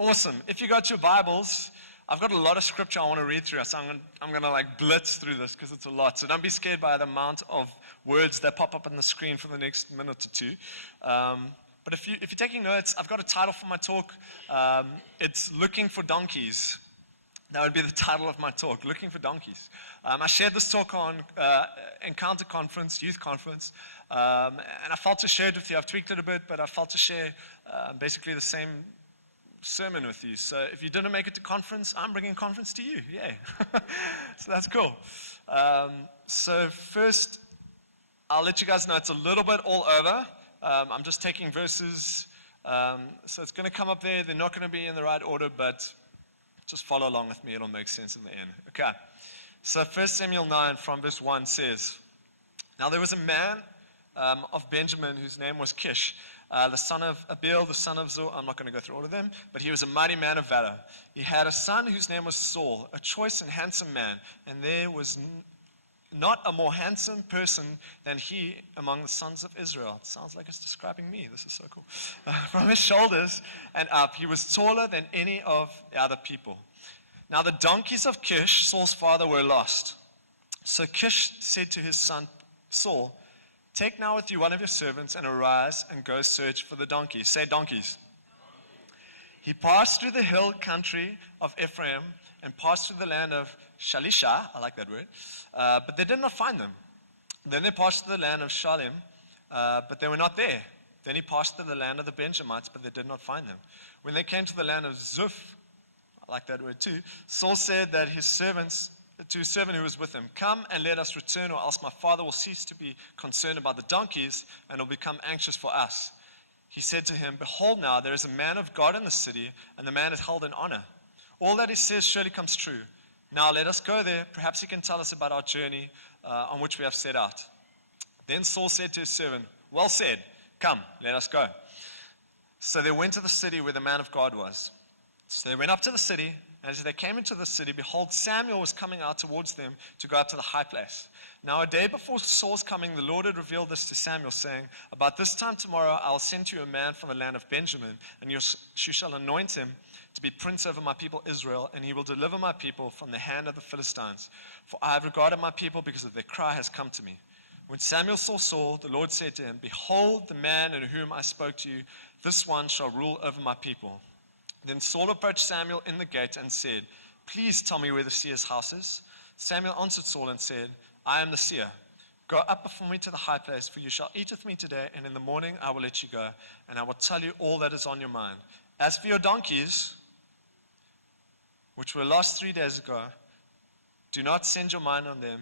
Awesome. If you got your Bibles, I've got a lot of scripture I want to read through, so I'm going to like blitz through this because it's a lot. So don't be scared by the amount of words that pop up on the screen for the next minute or two. But if you're taking notes, I've got a title for my talk. It's Looking for Donkeys. That would be the title of my talk, Looking for Donkeys. I shared this talk on Encounter Conference, Youth Conference, and I felt to share it with you. I've tweaked it a bit, but I felt to share basically the same sermon with you. So if you didn't make it to conference, I'm bringing conference to you. Yay. So that's cool. So first, I'll let you guys know it's a little bit all over. I'm just taking verses. So it's going to come up there. They're not going to be in the right order, but just follow along with me. It'll make sense in the end. Okay. So 1 Samuel 9 from verse 1 says, Now there was a man of Benjamin whose name was Kish, the son of Abiel, the son of Zor. I'm not going to go through all of them, but he was a mighty man of valor. He had a son whose name was Saul, a choice and handsome man, and there was not a more handsome person than he among the sons of Israel. It sounds like it's describing me. This is so cool. From his shoulders and up, he was taller than any of the other people. Now the donkeys of Kish, Saul's father, were lost. So Kish said to his son Saul, Take now with you one of your servants and arise and go search for the donkeys. Say donkeys. He passed through the hill country of Ephraim and passed through the land of Shalisha, I like that word, but they did not find them. Then they passed through the land of Shalim, but they were not there. Then he passed through the land of the Benjamites, but they did not find them. When they came to the land of Zuph, I like that word too, Saul said that his servants, to his servant who was with him, Come and let us return, or else my father will cease to be concerned about the donkeys and will become anxious for us. He said to him, Behold now, there is a man of God in the city, and the man is held in honor. All that he says surely comes true. Now let us go there. Perhaps he can tell us about our journey on which we have set out. Then Saul said to his servant, Well said. Come, let us go. So they went to the city where the man of God was. So they went up to the city, and as they came into the city, behold, Samuel was coming out towards them to go up to the high place. Now a day before Saul's coming, the Lord had revealed this to Samuel, saying, About this time tomorrow I will send to you a man from the land of Benjamin, and you shall anoint him to be prince over my people Israel, and he will deliver my people from the hand of the Philistines. For I have regarded my people because of their cry has come to me. When Samuel saw Saul, the Lord said to him, Behold the man in whom I spoke to you, this one shall rule over my people. Then Saul approached Samuel in the gate and said, Please tell me where the seer's house is. Samuel answered Saul and said, I am the seer. Go up before me to the high place, for you shall eat with me today, and in the morning I will let you go, and I will tell you all that is on your mind. As for your donkeys, which were lost 3 days ago, do not send your mind on them,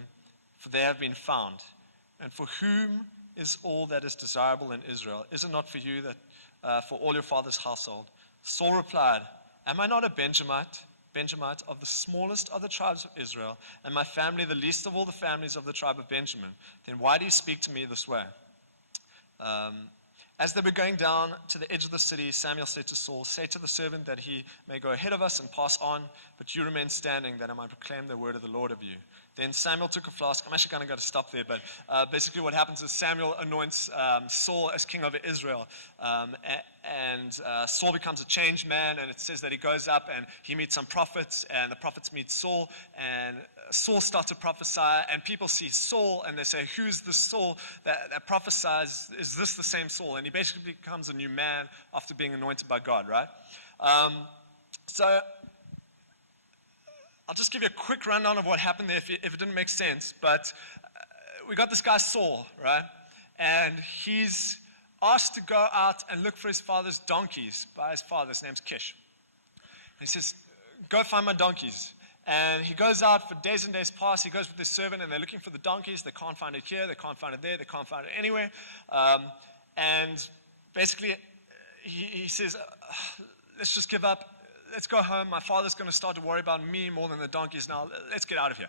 for they have been found. And for whom is all that is desirable in Israel? Is it not for you, that for all your father's household? Saul replied, Am I not a Benjamite of the smallest of the tribes of Israel, and my family the least of all the families of the tribe of Benjamin? Then why do you speak to me this way? As they were going down to the edge of the city, Samuel said to Saul, Say to the servant that he may go ahead of us and pass on, but you remain standing, that I might proclaim the word of the Lord of you. Then Samuel took a flask. I'm actually going to stop there, but basically what happens is Samuel anoints Saul as king over Israel, and Saul becomes a changed man, and it says that he goes up and he meets some prophets, and the prophets meet Saul, and Saul starts to prophesy, and people see Saul, and they say, Who's this Saul that prophesies? Is this the same Saul? And he basically becomes a new man after being anointed by God, right? So I'll just give you a quick rundown of what happened there if it didn't make sense. But we got this guy Saul, right? And he's asked to go out and look for his father's donkeys by his father. His name's Kish. And he says, Go find my donkeys. And he goes out for days and days past. He goes with his servant, and they're looking for the donkeys. They can't find it here. They can't find it there. They can't find it anywhere. And basically, he says, Let's just give up. Let's go home. My father's going to start to worry about me more than the donkeys now. Let's get out of here.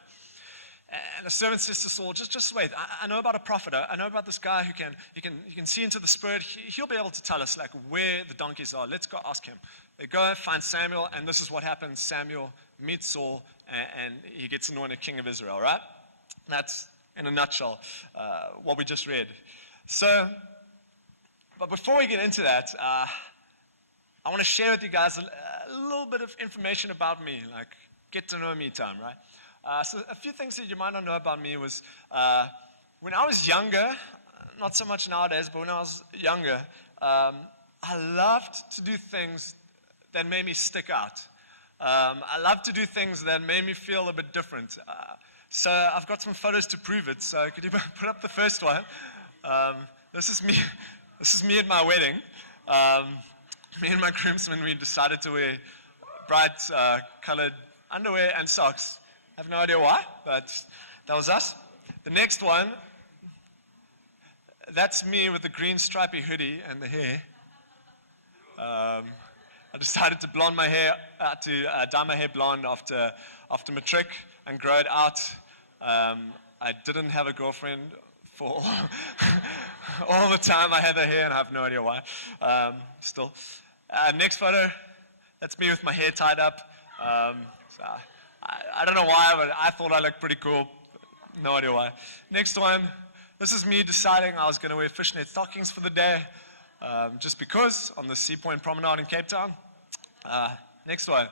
And the servant says to Saul, just wait. I know about a prophet. I know about this guy who can see into the spirit. He'll be able to tell us like where the donkeys are. Let's go ask him. They go find Samuel, and this is what happens. Samuel meets Saul, and he gets anointed king of Israel, right? That's, in a nutshell, what we just read. So, but before we get into that, I want to share with you guys a little bit of information about me, like get to know me time, right? So a few things that you might not know about me was when I was younger, not so much nowadays, but when I was younger, I loved to do things that made me stick out. I loved to do things that made me feel a bit different. So I've got some photos to prove it. So could you put up the first one? This is me. This is me at my wedding. Me and my groomsmen, we decided to wear bright colored underwear and socks. I have no idea why, but that was us. The next one, that's me with the green stripy hoodie and the hair. I decided to blonde my hair, dye my hair blonde after matric and grow it out. I didn't have a girlfriend for all the time I had the hair, and I have no idea why. Still. Next photo, that's me with my hair tied up. So I don't know why, but I thought I looked pretty cool. No idea why. Next one, this is me deciding I was going to wear fishnet stockings for the day, just because, on the Sea Point Promenade in Cape Town. Next one,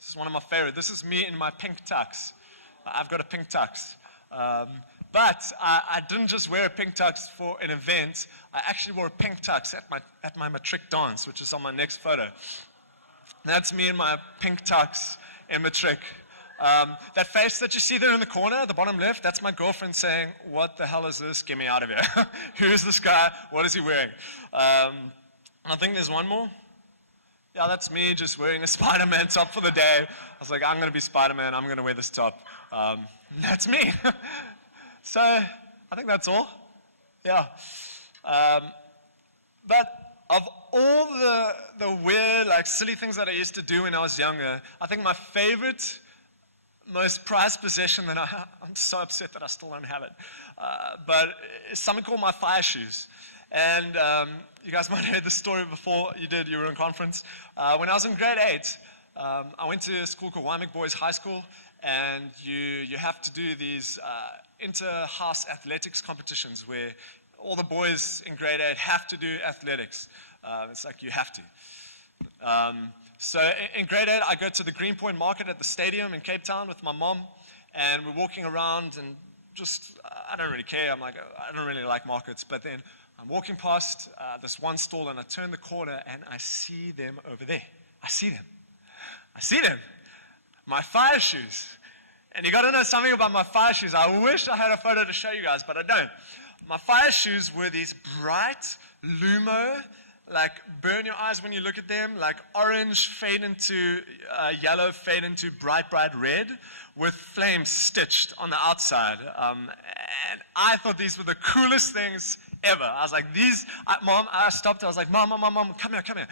this is one of my favorite. This is me in my pink tux. I've got a pink tux. But I didn't just wear a pink tux for an event. I actually wore a pink tux at my matric dance, which is on my next photo. That's me in my pink tux in matric. That face that you see there in the corner, the bottom left, that's my girlfriend saying, "What the hell is this? Get me out of here." Who is this guy? What is he wearing? I think there's one more. Yeah, that's me just wearing a Spider-Man top for the day. I was like, I'm going to be Spider-Man. I'm going to wear this top. That's me. So I think that's all. Yeah. But of all the weird, like silly things that I used to do when I was younger, I think my favorite, most prized possession that I'm so upset that I still don't have it, but it's something called my fire shoes. And you guys might have heard the story before. You were in conference. When I was in grade 8, I went to a school called Wyoming Boys High School, and you have to do these inter-house athletics competitions where all the boys in grade 8 have to do athletics. It's like you have to. So in grade 8, I go to the Greenpoint Market at the stadium in Cape Town with my mom, and we're walking around, and just, I don't really care. I'm like, I don't really like markets, but then I'm walking past this one stall, and I turn the corner, and I see them over there. I see them. My fire shoes. And you got to know something about my fire shoes. I wish I had a photo to show you guys, but I don't. My fire shoes were these bright Lumo, like burn your eyes when you look at them, like orange fade into yellow, fade into bright red, with flames stitched on the outside. And I thought these were the coolest things ever. I was like, Mom, I stopped. I was like, Mom, come here.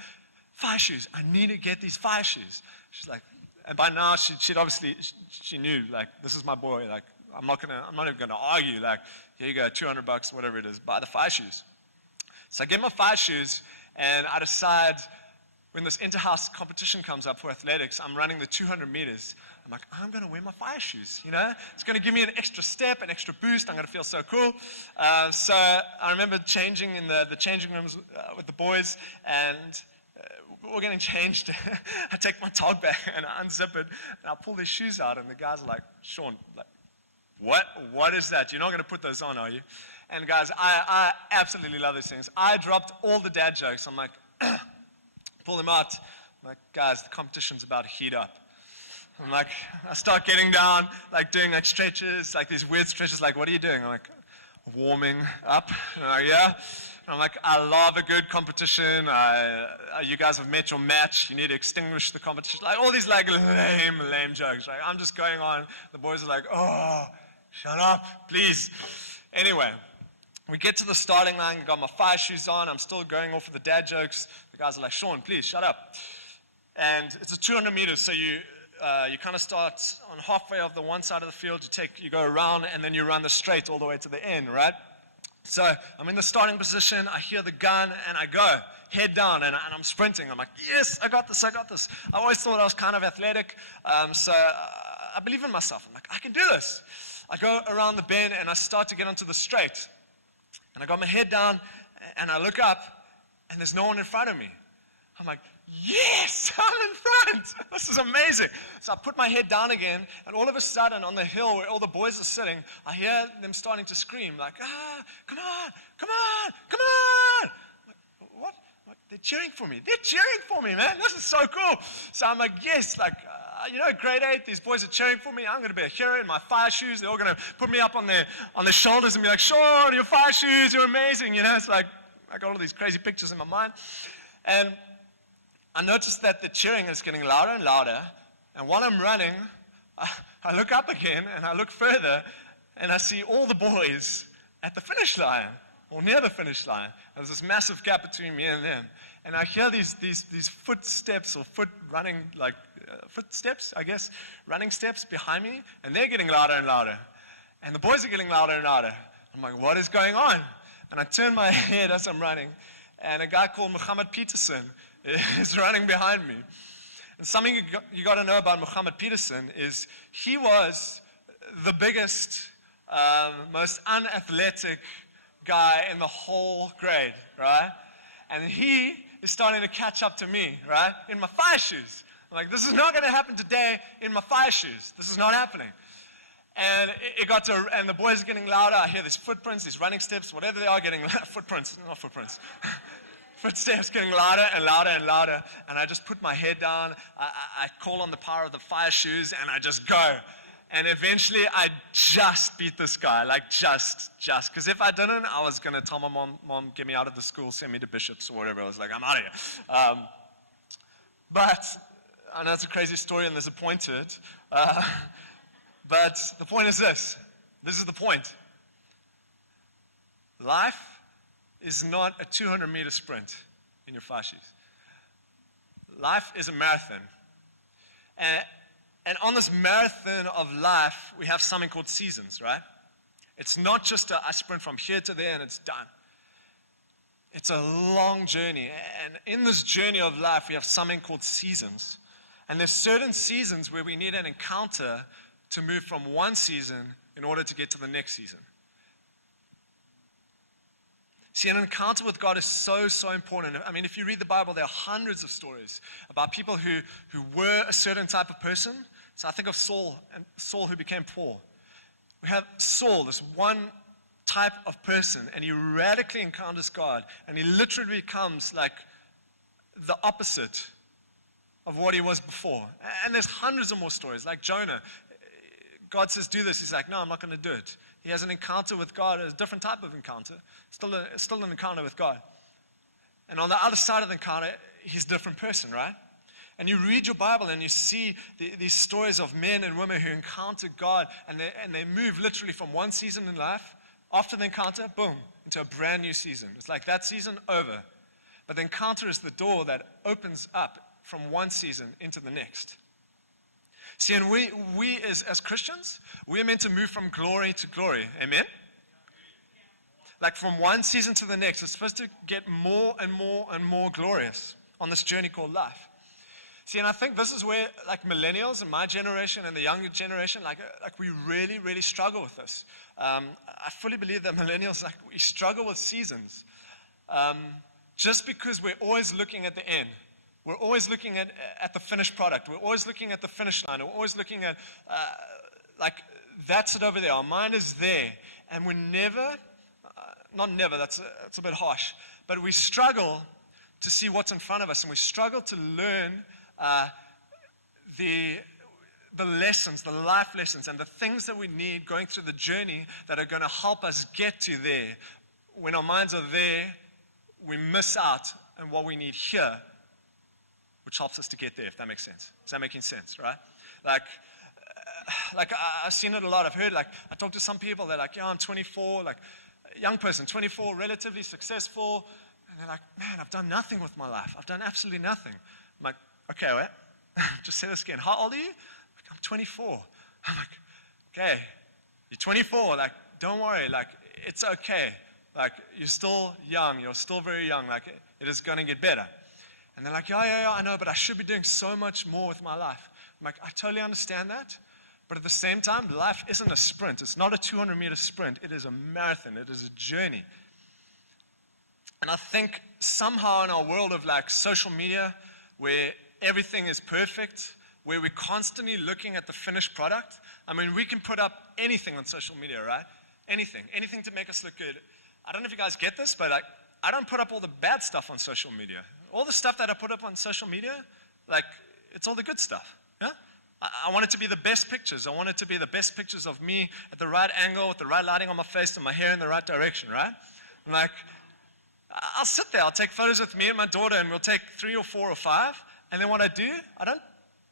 Fire shoes. I need to get these fire shoes. She's like, and by now she'd obviously, she knew, like, this is my boy. Like, I'm not even gonna argue. Like, here you go, $200, whatever it is, buy the fire shoes. So I get my fire shoes, and I decide when this inter-house competition comes up for athletics, I'm running the 200 meters. I'm like, I'm going to wear my fire shoes, you know? It's going to give me an extra step, an extra boost. I'm going to feel so cool. So I remember changing in the changing rooms with the boys, and we're getting changed. I take my tog bag and I unzip it, and I pull these shoes out, and the guys are like, Shaun, like, what is that? You're not going to put those on, are you? And guys, I absolutely love these things. I dropped all the dad jokes. I'm like, pull them out. I'm like, guys, the competition's about to heat up. I'm like, I start getting down, like doing like stretches, like these weird stretches, like, what are you doing? I'm like, warming up. And I'm like, yeah. And I'm like, I love a good competition. You guys have met your match. You need to extinguish the competition. Like all these like lame jokes. Right? I'm just going on. The boys are like, oh, shut up, please. Anyway, we get to the starting line. Got my fire shoes on. I'm still going off with the dad jokes. The guys are like, Shaun, please shut up. And it's a 200 meters, so you kind of start on halfway of the one side of the field. You go around, and then you run the straight all the way to the end, right? So I'm in the starting position. I hear the gun, and I go head down, and I'm sprinting. I'm like, yes, I got this. I always thought I was kind of athletic, so I believe in myself. I'm like, I can do this. I go around the bend, and I start to get onto the straight. And I got my head down, and I look up, and there's no one in front of me. I'm like, yes, I'm in front. This is amazing. So I put my head down again, and all of a sudden on the hill where all the boys are sitting, I hear them starting to scream like, come on, come on, come on. What? They're cheering for me. They're cheering for me, man. This is so cool. So I'm like, yes, like, grade 8, these boys are cheering for me. I'm going to be a hero in my fire shoes. They're all going to put me up on their shoulders and be like, Shaun, your fire shoes, you're amazing. It's like, I got all these crazy pictures in my mind. And I noticed that the cheering is getting louder and louder. And while I'm running, I look up again and I look further and I see all the boys at the finish line or near the finish line. There's this massive gap between me and them. And I hear these footsteps or footsteps, I guess, running steps behind me, and they're getting louder and louder. And the boys are getting louder and louder. I'm like, what is going on? And I turn my head as I'm running, and a guy called Muhammad Peterson is running behind me. And something you got to know about Muhammad Peterson is he was the biggest, most unathletic guy in the whole grade, right? And he is starting to catch up to me, right? In my fire shoes. I'm like, this is not going to happen today in my fire shoes. This is not happening. And and the boys are getting louder. I hear these footprints, these running steps, whatever they are, getting footprints, not footprints. Footsteps getting louder and louder and louder. And I just put my head down. I call on the power of the fire shoes, and I just go. And eventually, I just beat this guy, like just. Because if I didn't, I was going to tell my mom, get me out of the school, send me to Bishops or whatever. I was like, I'm out of here. But I know it's a crazy story, and there's a point to it. But the point is this. This is the point. Life is not a 200-meter sprint in your fire shoes. Life is a marathon. And on this marathon of life, we have something called seasons, right? It's not just I sprint from here to there and it's done. It's a long journey. And in this journey of life, we have something called seasons. And there's certain seasons where we need an encounter to move from one season in order to get to the next season. See, an encounter with God is so important. I mean, if you read the Bible, there are hundreds of stories about people who were a certain type of person. So I think of Saul, and Saul who became Paul. We have Saul, this one type of person, and he radically encounters God, and he literally becomes like the opposite of what he was before. And there's hundreds of more stories, like Jonah. God says, do this. He's like, no, I'm not going to do it. He has an encounter with God, a different type of encounter, still an encounter with God. And on the other side of the encounter, he's a different person, right? And you read your Bible and you see these stories of men and women who encounter God, and they move literally from one season in life, after the encounter, boom, into a brand new season. It's like that season over. But the encounter is the door that opens up from one season into the next. See, and we as Christians, we are meant to move from glory to glory. Amen? Like from one season to the next, it's supposed to get more and more and more glorious on this journey called life. See, and I think this is where, like millennials and my generation and the younger generation, like we really, really struggle with this. I fully believe that millennials, like we struggle with seasons. Just because we're always looking at the end. We're always looking at the finished product. We're always looking at the finish line. We're always looking at, that's it over there. Our mind is there. And we're never, not never, it's a bit harsh, but we struggle to see what's in front of us. And we struggle to learn the lessons, the life lessons, and the things that we need going through the journey that are going to help us get to there. When our minds are there, we miss out on what we need here, which helps us to get there, if that makes sense. Is that making sense, right? Like I've seen it a lot. I've heard, I talk to some people, they're like, yeah, I'm 24, like a young person, 24, relatively successful, and they're like, man, I've done nothing with my life. I've done absolutely nothing. I'm like, okay, wait, just say this again. How old are you? Like, I'm 24. I'm like, okay, you're 24, like, don't worry, like, it's okay. Like, you're still young, you're still very young, like, it is gonna get better. And they're like, yeah, I know, but I should be doing so much more with my life. I'm like, I totally understand that. But at the same time, life isn't a sprint. It's not a 200-meter sprint. It is a marathon. It is a journey. And I think somehow in our world of social media, where everything is perfect, where we're constantly looking at the finished product. I mean, we can put up anything on social media, right? Anything to make us look good. I don't know if you guys get this, but I don't put up all the bad stuff on social media. All the stuff that I put up on social media, it's all the good stuff, yeah? I want it to be the best pictures. I want it to be the best pictures of me at the right angle, with the right lighting on my face, and my hair in the right direction, right? I'll sit there, I'll take photos with me and my daughter, and we'll take 3 or 4 or 5, and then what I do, I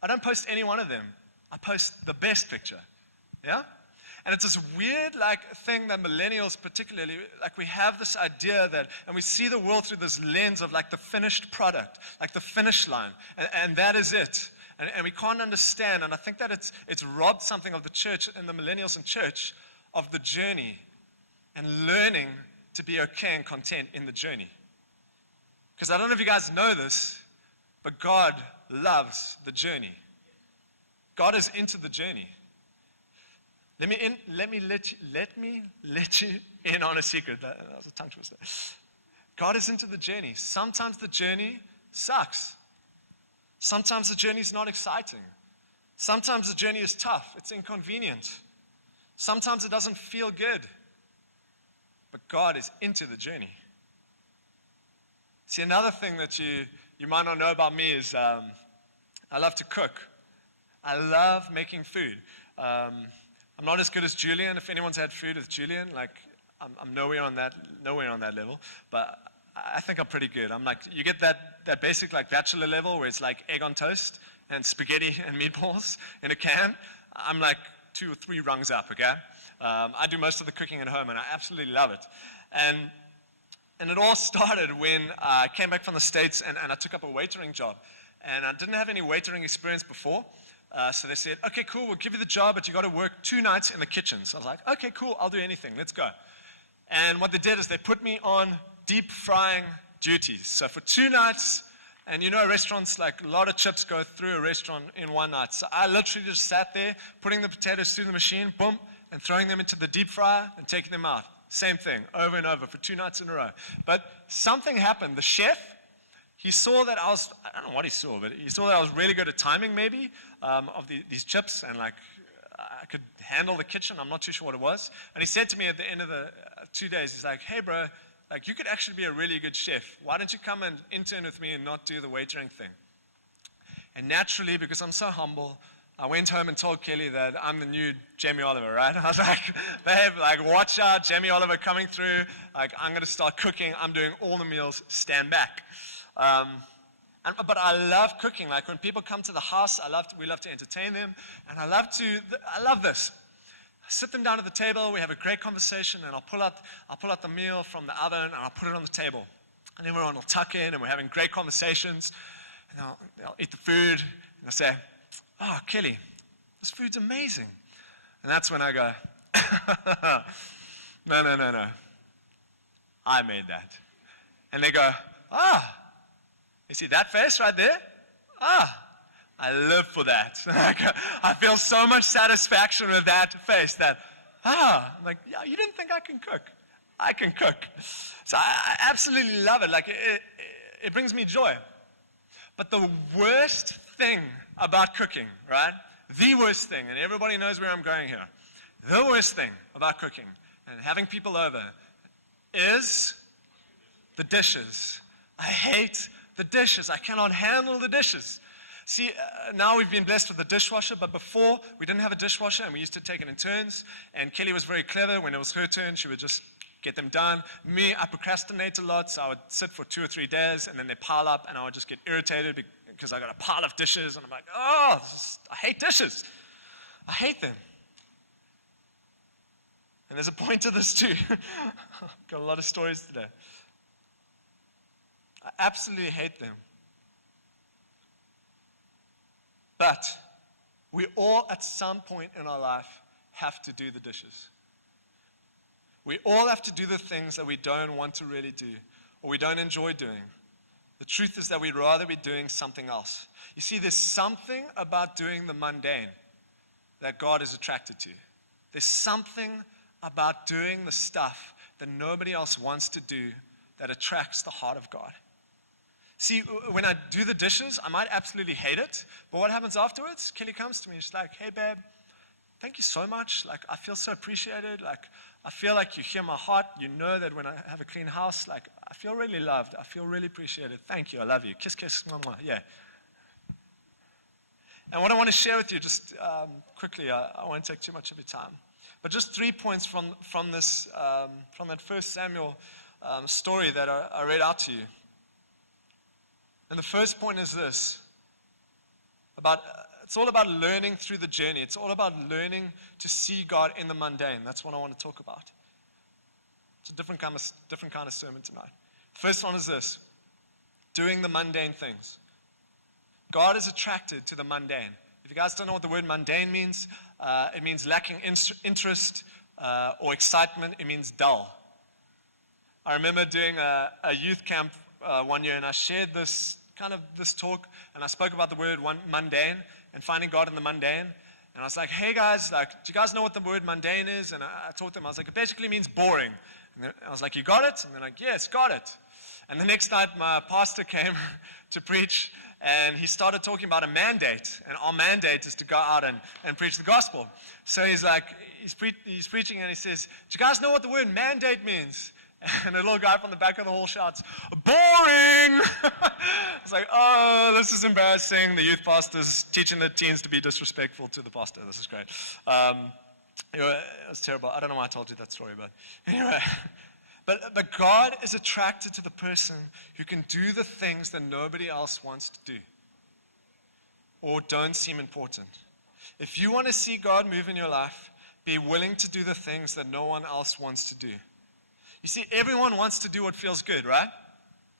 don't post any one of them. I post the best picture, yeah? And it's this weird thing that millennials particularly, we have this idea that, and we see the world through this lens of the finished product, the finish line, and that is it. And we can't understand, and I think that it's robbed something of the church and the millennials in church of the journey and learning to be okay and content in the journey. Because I don't know if you guys know this, but God loves the journey. God is into the journey. Let me let you in on a secret. That was a tongue twister. God is into the journey. Sometimes the journey sucks. Sometimes the journey is not exciting. Sometimes the journey is tough. It's inconvenient. Sometimes it doesn't feel good. But God is into the journey. See, another thing that you might not know about me is I love to cook. I love making food. I'm not as good as Julian. If anyone's had food with Julian, I'm nowhere on that level. But I think I'm pretty good. I'm you get that basic bachelor level where it's egg on toast and spaghetti and meatballs in a can. I'm 2 or 3 rungs up, okay? I do most of the cooking at home, and I absolutely love it. And it all started when I came back from the States, and I took up a waitering job. And I didn't have any waitering experience before. So they said, okay, cool, we'll give you the job, but you got to work 2 nights in the kitchen. So I was like, okay, cool, I'll do anything, let's go. And what they did is they put me on deep frying duties. So for 2 nights, and restaurants, a lot of chips go through a restaurant in 1 night. So I literally just sat there, putting the potatoes through the machine, boom, and throwing them into the deep fryer and taking them out. Same thing, over and over for 2 nights in a row. But something happened. The chef, he saw that I don't know what he saw, but he saw that I was really good at timing maybe of these chips, and I could handle the kitchen. I'm not too sure what it was. And he said to me at the end of the 2 days, he's like, hey bro, you could actually be a really good chef. Why don't you come and intern with me and not do the waitering thing? And naturally, because I'm so humble, I went home and told Kelly that I'm the new Jamie Oliver, right? I was like, babe, watch out, Jamie Oliver coming through. I'm going to start cooking. I'm doing all the meals. Stand back. But I love cooking. When people come to the house, we love to entertain them, and I love this. I sit them down at the table. We have a great conversation, and I'll pull out the meal from the oven, and I'll put it on the table, and everyone will tuck in, and we're having great conversations, and they'll eat the food, and they'll say, oh, Kelly, this food's amazing. And that's when I go, no. I made that. And they go, you see that face right there? I live for that. I feel so much satisfaction with that face that, I'm yeah, you didn't think I can cook. I can cook. So I absolutely love it. It brings me joy. But the worst thing about cooking, right? The worst thing, and everybody knows where I'm going here. The worst thing about cooking and having people over is the dishes. I hate the dishes. I cannot handle the dishes. See, now we've been blessed with a dishwasher, but before we didn't have a dishwasher, and we used to take it in turns, and Kelly was very clever. When it was her turn, she would just get them done. Me, I procrastinate a lot, so I would sit for 2 or 3 days, and then they pile up, and I would just get irritated because I got a pile of dishes, and I'm like, I hate dishes. I hate them. And there's a point to this too. Got a lot of stories today. I absolutely hate them. But we all at some point in our life have to do the dishes. We all have to do the things that we don't want to really do or we don't enjoy doing. The truth is that we'd rather be doing something else. You see, there's something about doing the mundane that God is attracted to. There's something about doing the stuff that nobody else wants to do that attracts the heart of God. See, when I do the dishes, I might absolutely hate it, but what happens afterwards? Kelly comes to me and she's like, hey babe, thank you so much. Like, I feel so appreciated. Like, I feel like you hear my heart. You know that when I have a clean house, like, I feel really loved. I feel really appreciated. Thank you. I love you. Kiss, kiss. Mwah, mwah. Yeah. And what I want to share with you, just quickly, I won't take too much of your time, but just 3 points from this, from that 1 Samuel story that I read out to you. And the first point is this: it's all about learning through the journey. It's all about learning to see God in the mundane. That's what I want to talk about. It's a different kind of sermon tonight. First one is this: doing the mundane things. God is attracted to the mundane. If you guys don't know what the word mundane means, it means lacking interest or excitement. It means dull. I remember doing a youth camp one year, and I shared this talk, and I spoke about the word mundane and finding God in the mundane. And I was like, hey guys, like, do you guys know what the word mundane is? And I taught them, I was like, it basically means boring. And I was like, you got it? And they're like, yes, got it. And the next night, my pastor came to preach, and he started talking about a mandate. And our mandate is to go out and preach the gospel. So he's like, he's preaching, and he says, do you guys know what the word mandate means? And a little guy from the back of the hall shouts, boring! It's like, oh, this is embarrassing. The youth pastor's teaching the teens to be disrespectful to the pastor. This is great. It was terrible. I don't know why I told you that story, but anyway. But God is attracted to the person who can do the things that nobody else wants to do or don't seem important. If you want to see God move in your life, be willing to do the things that no one else wants to do. You see, everyone wants to do what feels good, right?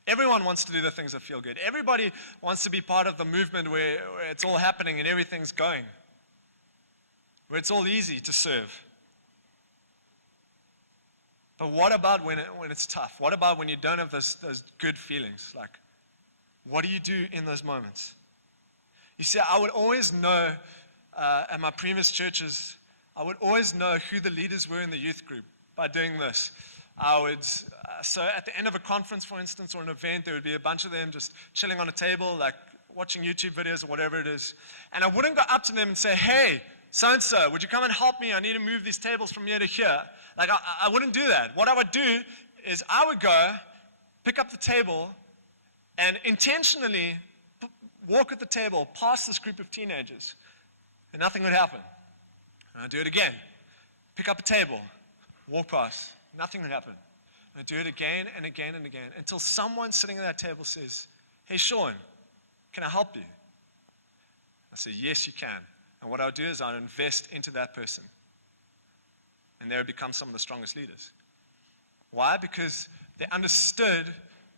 Everyone wants to do the things that feel good. Everybody wants to be part of the movement where it's all happening and everything's going, where it's all easy to serve. But what about when it's tough? What about when you don't have those good feelings? Like, what do you do in those moments? You see, I would always know, at my previous churches, I would always know who the leaders were in the youth group by doing this. So at the end of a conference, for instance, or an event, there would be a bunch of them just chilling on a table, like watching YouTube videos or whatever it is. And I wouldn't go up to them and say, hey, so-and-so, would you come and help me? I need to move these tables from here to here. Like, I wouldn't do that. What I would do is I would go, pick up the table, and intentionally walk at the table past this group of teenagers, and nothing would happen. And I'd do it again. Pick up a table, walk past. Nothing would happen. I do it again and again and again until someone sitting at that table says, hey, Shaun, can I help you? I say, yes, you can. And what I'll do is I'll invest into that person. And they would become some of the strongest leaders. Why? Because they understood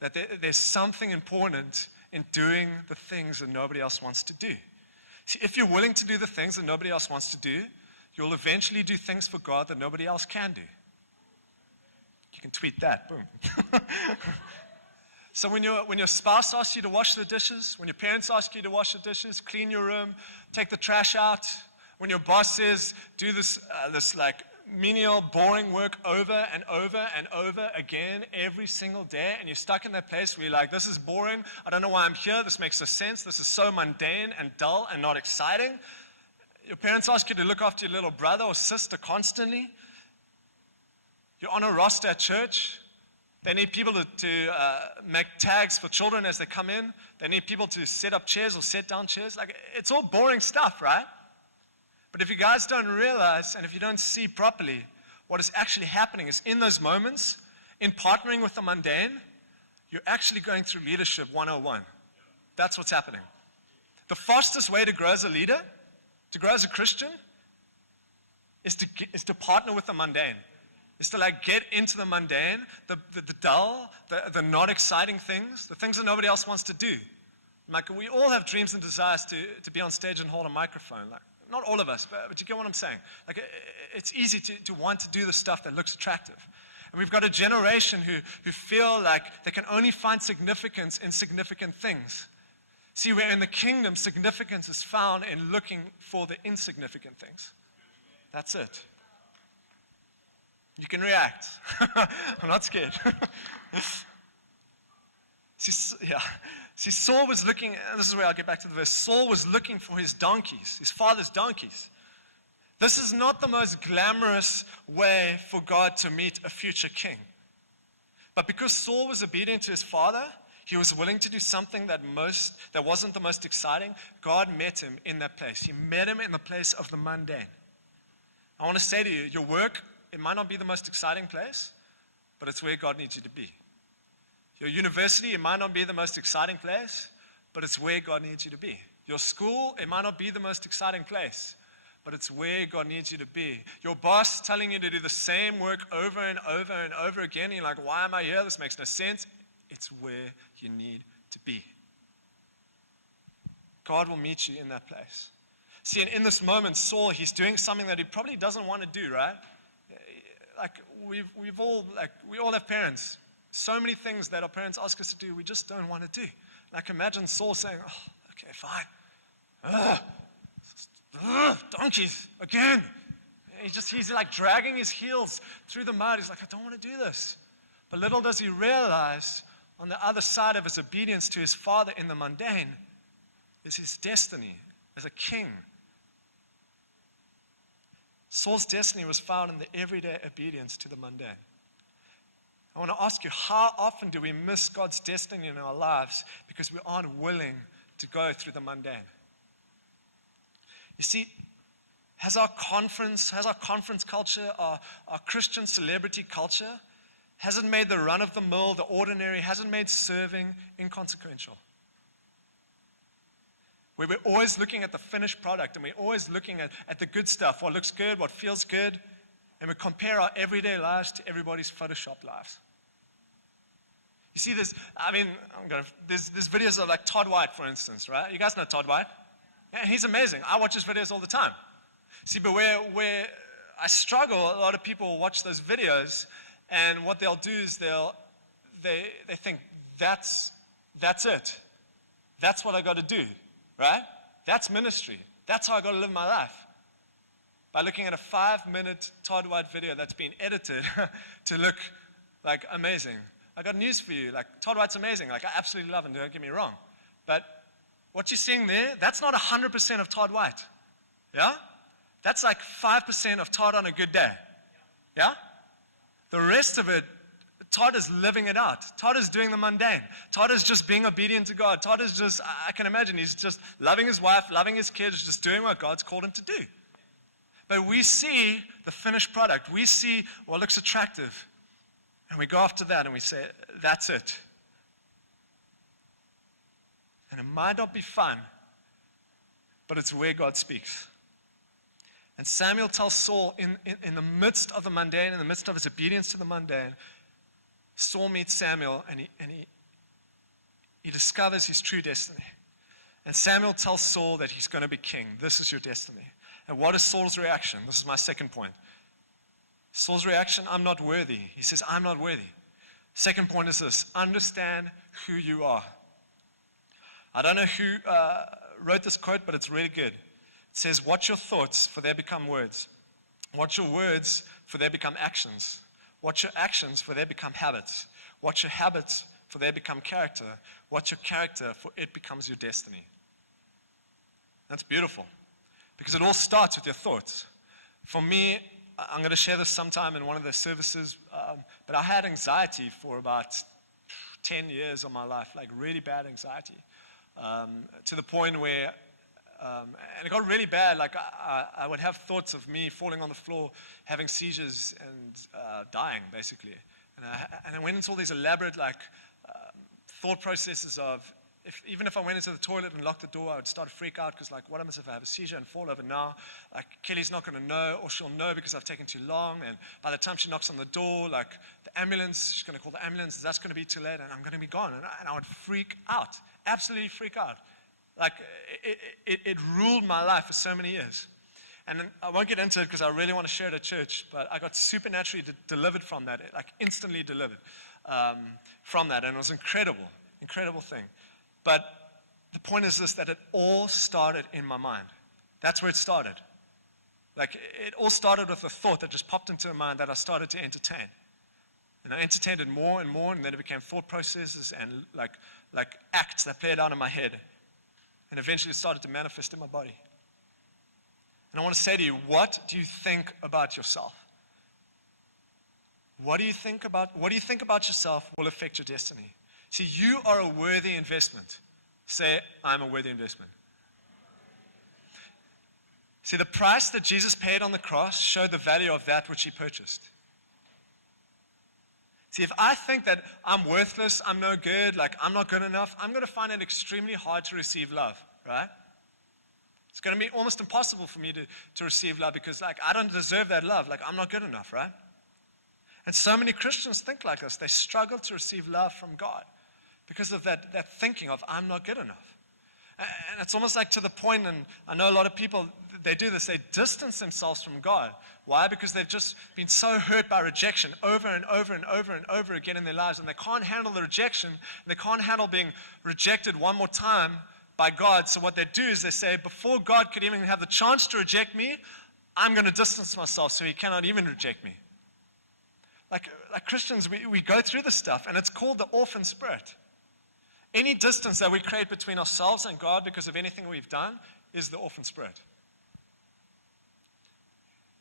that there's something important in doing the things that nobody else wants to do. See, if you're willing to do the things that nobody else wants to do, you'll eventually do things for God that nobody else can do. You can tweet that, boom. So when your spouse asks you to wash the dishes, when your parents ask you to wash the dishes, clean your room, take the trash out, when your boss says, do this like menial, boring work over and over and over again every single day, and you're stuck in that place where you're like, this is boring, I don't know why I'm here, this makes no sense, this is so mundane and dull and not exciting. Your parents ask you to look after your little brother or sister constantly. You're on a roster at church. They need people to make tags for children as they come in. They need people to set up chairs or set down chairs. Like, it's all boring stuff, right? But if you guys don't realize, and if you don't see properly, what is actually happening is in those moments, in partnering with the mundane, you're actually going through leadership 101. That's what's happening. The fastest way to grow as a leader, to grow as a Christian, is to partner with the mundane. Is to like get into the mundane, the dull, the not exciting things, the things that nobody else wants to do. Like, we all have dreams and desires to be on stage and hold a microphone. Like, not all of us, but you get what I'm saying. Like, it's easy to want to do the stuff that looks attractive. And we've got a generation who feel like they can only find significance in significant things. See, where in the kingdom, significance is found in looking for the insignificant things. That's it. You can react. I'm not scared. See, Saul was looking, and this is where I'll get back to the verse. Saul was looking for his donkeys, his father's donkeys. This is not the most glamorous way for God to meet a future king. But because Saul was obedient to his father, he was willing to do something that wasn't the most exciting. God met him in that place. He met him in the place of the mundane. I want to say to you, your work, it might not be the most exciting place, but it's where God needs you to be. Your university, it might not be the most exciting place, but it's where God needs you to be. Your school, it might not be the most exciting place, but it's where God needs you to be. Your boss telling you to do the same work over and over and over again, and you're like, why am I here? This makes no sense. It's where you need to be. God will meet you in that place. See, and in this moment, Saul, he's doing something that he probably doesn't want to do, right? Like, we all have parents. So many things that our parents ask us to do, we just don't want to do. Like, imagine Saul saying, oh, okay, fine. Donkeys, again. He's like dragging his heels through the mud. He's like, I don't want to do this. But little does he realize, on the other side of his obedience to his father in the mundane, is his destiny as a king. Saul's destiny was found in the everyday obedience to the mundane. I want to ask you, how often do we miss God's destiny in our lives because we aren't willing to go through the mundane? You see, has our conference culture, our Christian celebrity culture, has it made the run-of-the-mill, the ordinary, has it made serving inconsequential? Where we're always looking at the finished product, and we're always looking at the good stuff, what looks good, what feels good, and we compare our everyday lives to everybody's Photoshop lives. You see this, there's videos of like Todd White, for instance, right? You guys know Todd White? Yeah, he's amazing. I watch his videos all the time. See, but where I struggle, a lot of people watch those videos, and what they'll do is they think, that's it. That's what I got to do, right? That's ministry. That's how I got to live my life. By looking at a 5-minute Todd White video that's been edited to look like amazing. I got news for you. Like, Todd White's amazing. Like, I absolutely love him. Don't get me wrong. But what you're seeing there, that's not 100% of Todd White. Yeah? That's like 5% of Todd on a good day. Yeah? The rest of it, Todd is living it out. Todd is doing the mundane. Todd is just being obedient to God. Todd is just, I can imagine, he's just loving his wife, loving his kids, just doing what God's called him to do. But we see the finished product. We see what looks attractive. And we go after that and we say, that's it. And it might not be fun, but it's where God speaks. And Samuel tells Saul, in the midst of the mundane, in the midst of his obedience to the mundane, Saul meets Samuel and he discovers his true destiny. And Samuel tells Saul that he's going to be king. This is your destiny. And what is Saul's reaction? This is my second point. Saul's reaction, I'm not worthy. He says, I'm not worthy. Second point is this, understand who you are. I don't know who wrote this quote, but it's really good. It says, watch your thoughts, for they become words. Watch your words, for they become actions. Watch your actions, for they become habits. Watch your habits, for they become character. Watch your character, for it becomes your destiny. That's beautiful, because it all starts with your thoughts. For me, I'm going to share this sometime in one of the services, but I had anxiety for about 10 years of my life, like really bad anxiety, to the point where, and it got really bad, like I would have thoughts of me falling on the floor, having seizures and dying, basically. And I went into all these elaborate, thought processes of, even if I went into the toilet and locked the door, I would start to freak out because, what happens if I have a seizure and fall over now? Kelly's not going to know, or she'll know because I've taken too long. And by the time she knocks on the door, the ambulance, she's going to call the ambulance. That's going to be too late, and I'm going to be gone. And I would freak out, absolutely freak out. It ruled my life for so many years. And I won't get into it because I really want to share it at church, but I got supernaturally delivered from that, instantly delivered from that. And it was incredible thing. But the point is this, that it all started in my mind. That's where it started. It all started with a thought that just popped into my mind that I started to entertain. And I entertained it more and more, and then it became thought processes and like acts that played out in my head. And eventually it started to manifest in my body. And I want to say to you, what do you think about yourself? What do you think about yourself will affect your destiny. See, you are a worthy investment. Say, I'm a worthy investment. See, the price that Jesus paid on the cross showed the value of that which he purchased. See, if I think that I'm worthless, I'm no good, like I'm not good enough, I'm going to find it extremely hard to receive love, right? It's going to be almost impossible for me to receive love because like I don't deserve that love, like I'm not good enough, right? And so many Christians think like this. They struggle to receive love from God because of that thinking of I'm not good enough. And it's almost like to the point, and I know a lot of people, they do this, they distance themselves from God. Why? Because they've just been so hurt by rejection over and over and over and over again in their lives, and they can't handle the rejection, and they can't handle being rejected one more time by God. So what they do is they say, before God could even have the chance to reject me, I'm going to distance myself so he cannot even reject me. Like Christians, we go through this stuff, and it's called the orphan spirit. Any distance that we create between ourselves and God because of anything we've done is the orphan spirit.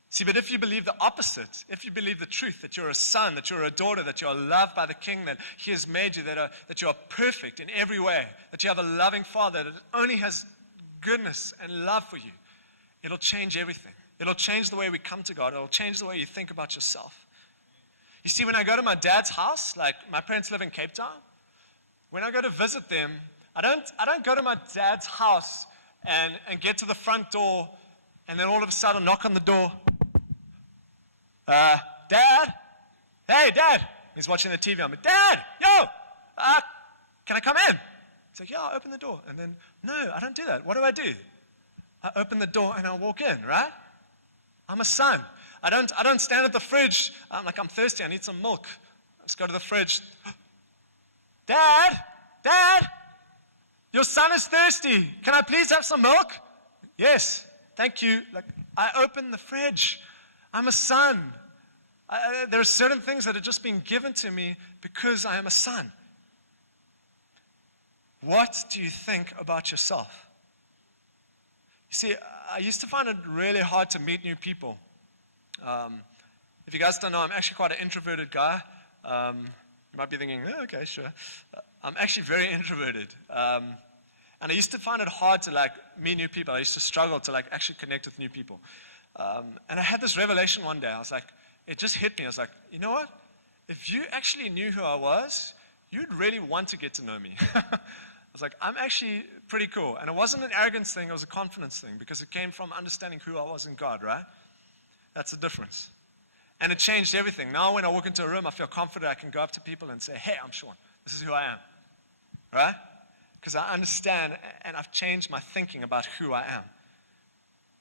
See, but if you believe the opposite, if you believe the truth, that you're a son, that you're a daughter, that you're loved by the King, that he has made you, that you are perfect in every way, that you have a loving Father that only has goodness and love for you, it'll change everything. It'll change the way we come to God. It'll change the way you think about yourself. You see, when I go to my dad's house, like my parents live in Cape Town, when I go to visit them, I don't go to my dad's house and get to the front door and then all of a sudden knock on the door. Dad? Hey, Dad. He's watching the TV. I'm like, Dad, yo, can I come in? He's like, yeah, I'll open the door. And then, no, I don't do that. What do? I open the door and I walk in, right? I'm a son. I don't stand at the fridge. I'm like, I'm thirsty. I need some milk. I just go to the fridge. Dad, your son is thirsty. Can I please have some milk? Yes, thank you. Like, I open the fridge. I'm a son. There are certain things that are just being given to me because I am a son. What do you think about yourself? You see, I used to find it really hard to meet new people. If you guys don't know, I'm actually quite an introverted guy. You might be thinking, oh, okay, sure. I'm actually very introverted. And I used to find it hard to like meet new people. I used to struggle to like actually connect with new people. And I had this revelation one day. I was like, it just hit me. I was like, you know what? If you actually knew who I was, you'd really want to get to know me. I was like, I'm actually pretty cool. And it wasn't an arrogance thing, it was a confidence thing because it came from understanding who I was in God, right? That's the difference. And it changed everything. Now when I walk into a room, I feel confident. I can go up to people and say, hey, I'm Shaun. This is who I am. Right? Because I understand and I've changed my thinking about who I am.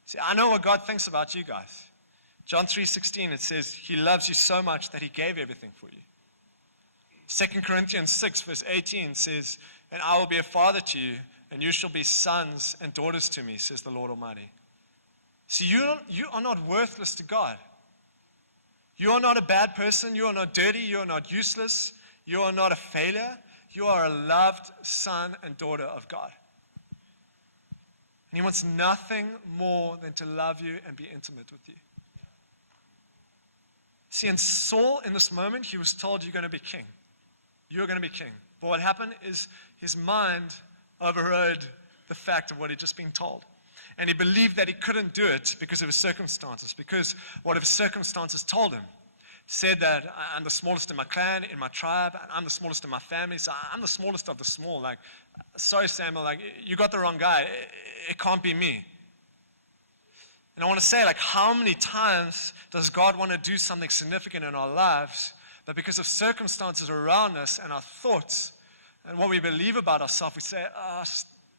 See, I know what God thinks about you guys. John 3:16, it says, he loves you so much that he gave everything for you. 2 Corinthians 6 verse 18 says, and I will be a father to you, and you shall be sons and daughters to me, says the Lord Almighty. See, you are not worthless to God. You are not a bad person. You are not dirty. You are not useless. You are not a failure. You are a loved son and daughter of God. And he wants nothing more than to love you and be intimate with you. See, in Saul, in this moment, he was told, you're going to be king. You're going to be king. But what happened is his mind overrode the fact of what he'd just been told. And he believed that he couldn't do it because of his circumstances, because what his circumstances told him. Said that I'm the smallest in my clan, in my tribe, and I'm the smallest in my family, so I'm the smallest of the small. Like, sorry, Samuel, like, you got the wrong guy. It can't be me. And I want to say, like, how many times does God want to do something significant in our lives, but because of circumstances around us and our thoughts and what we believe about ourselves, we say,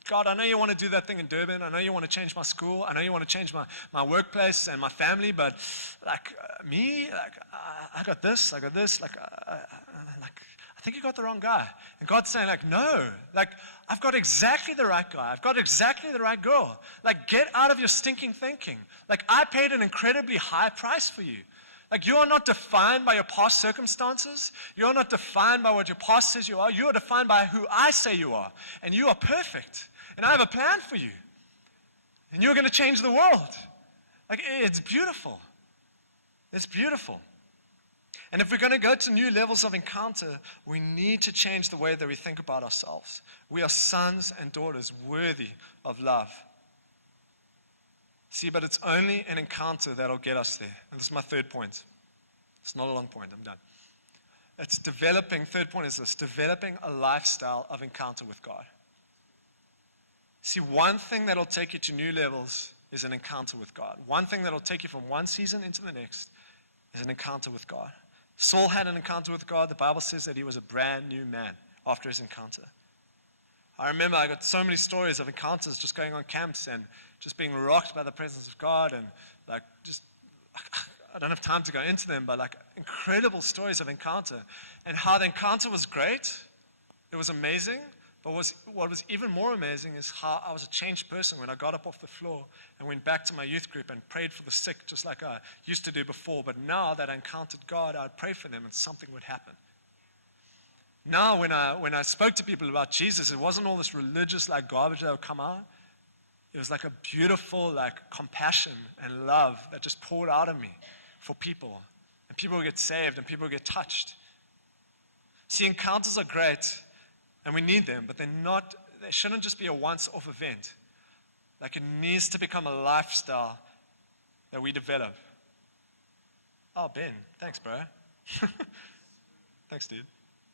God, I know you want to do that thing in Durban. I know you want to change my school. I know you want to change my workplace and my family. But like me, like I got this. Like I think you got the wrong guy. And God's saying, like, no. Like I've got exactly the right guy. I've got exactly the right girl. Like get out of your stinking thinking. Like I paid an incredibly high price for you. Like, you are not defined by your past circumstances. You are not defined by what your past says you are. You are defined by who I say you are. And you are perfect. And I have a plan for you. And you're going to change the world. Like, it's beautiful. It's beautiful. And if we're going to go to new levels of encounter, we need to change the way that we think about ourselves. We are sons and daughters worthy of love. See, but it's only an encounter that'll get us there. And this is my third point. It's not a long point, I'm done. It's developing, third point is this, developing a lifestyle of encounter with God. See, one thing that'll take you to new levels is an encounter with God. One thing that'll take you from one season into the next is an encounter with God. Saul had an encounter with God. The Bible says that he was a brand new man after his encounter. I remember I got so many stories of encounters just going on camps and just being rocked by the presence of God, and like just, I don't have time to go into them, but like incredible stories of encounter and how the encounter was great. It was amazing. But what was even more amazing is how I was a changed person when I got up off the floor and went back to my youth group and prayed for the sick just like I used to do before. But now that I encountered God, I'd pray for them and something would happen. Now when I spoke to people about Jesus, it wasn't all this religious like garbage that would come out. It was like a beautiful like compassion and love that just poured out of me for people. And people would get saved and people would get touched. See, encounters are great. And we need them, but they shouldn't just be a once-off event. Like, it needs to become a lifestyle that we develop. Oh, Ben, thanks, bro. Thanks, dude.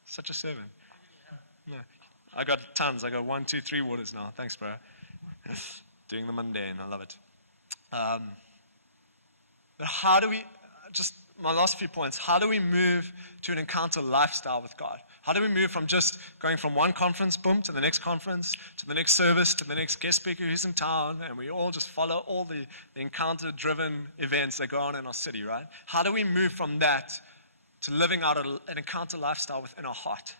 Such a servant. No, I got tons. I got 1, 2, 3 waters now. Thanks, bro. Doing the mundane. I love it. But how do we, just my last few points, how do we move to an encounter lifestyle with God? How do we move from just going from one conference, boom, to the next conference, to the next service, to the next guest speaker who's in town, and we all just follow all the encounter-driven events that go on in our city, right? How do we move from that to living out an encounter lifestyle within our heart?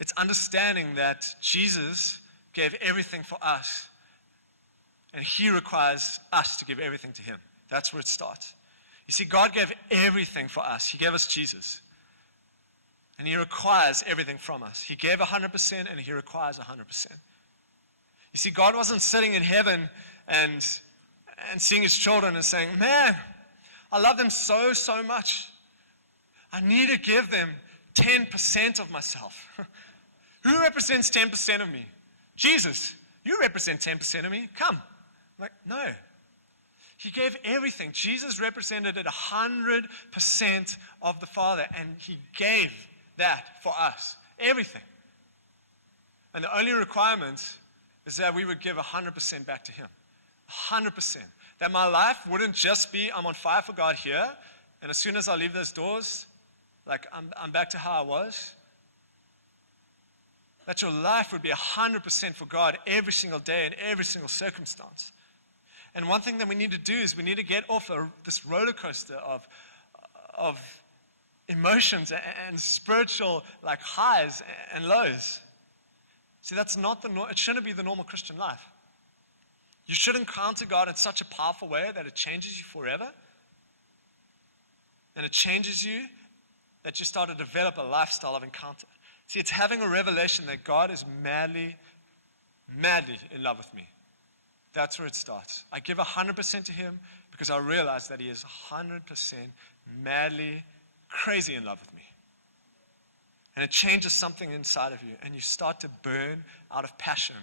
It's understanding that Jesus gave everything for us, and he requires us to give everything to him. That's where it starts. You see, God gave everything for us. He gave us Jesus. And he requires everything from us. He gave 100% and he requires 100%. You see, God wasn't sitting in heaven and seeing his children and saying, man, I love them so, so much. I need to give them 10% of myself. Who represents 10% of me? Jesus. You represent 10% of me. Come. I'm like, no. He gave everything. Jesus represented 100% of the Father, and he gave that for us. Everything. And the only requirement is that we would give 100% back to him. 100%. That my life wouldn't just be, I'm on fire for God here, and as soon as I leave those doors, like I'm back to how I was. That your life would be 100% for God every single day in every single circumstance. And one thing that we need to do is we need to get off this roller coaster of emotions and spiritual like highs and lows. See, that's not it shouldn't be the normal Christian life. You should encounter God in such a powerful way that it changes you forever. And it changes you that you start to develop a lifestyle of encounter. See, it's having a revelation that God is madly, madly in love with me. That's where it starts. I give 100% to him because I realize that he is 100% madly, crazy in love with me. And it changes something inside of you, and you start to burn out of passion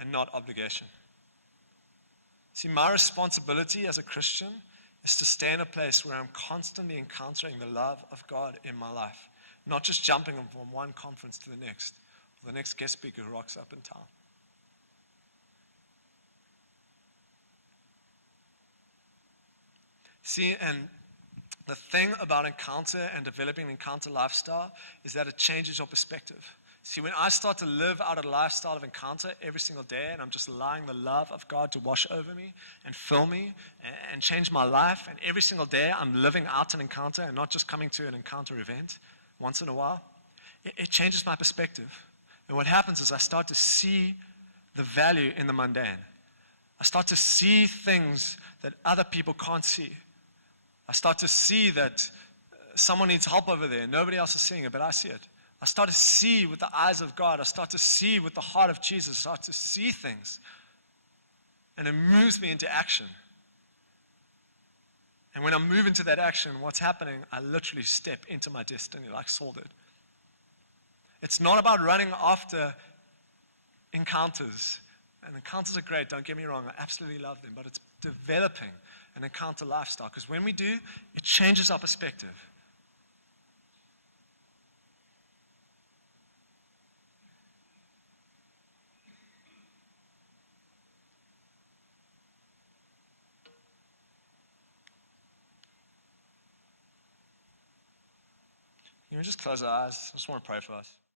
and not obligation. See, my responsibility as a Christian is to stay in a place where I'm constantly encountering the love of God in my life, not just jumping from one conference to the next, or the next guest speaker who rocks up in town. See, and the thing about encounter and developing an encounter lifestyle is that it changes your perspective. See, when I start to live out a lifestyle of encounter every single day, and I'm just allowing the love of God to wash over me and fill me and change my life, and every single day I'm living out an encounter and not just coming to an encounter event once in a while, it changes my perspective. And what happens is I start to see the value in the mundane. I start to see things that other people can't see. I start to see that someone needs help over there. Nobody else is seeing it, but I see it. I start to see with the eyes of God. I start to see with the heart of Jesus. I start to see things. And it moves me into action. And when I move into that action, what's happening? I literally step into my destiny like Saul did. It's not about running after encounters. And encounters are great, don't get me wrong. I absolutely love them. But it's developing an encounter lifestyle. Because when we do, it changes our perspective. Can we just close our eyes? I just want to pray for us.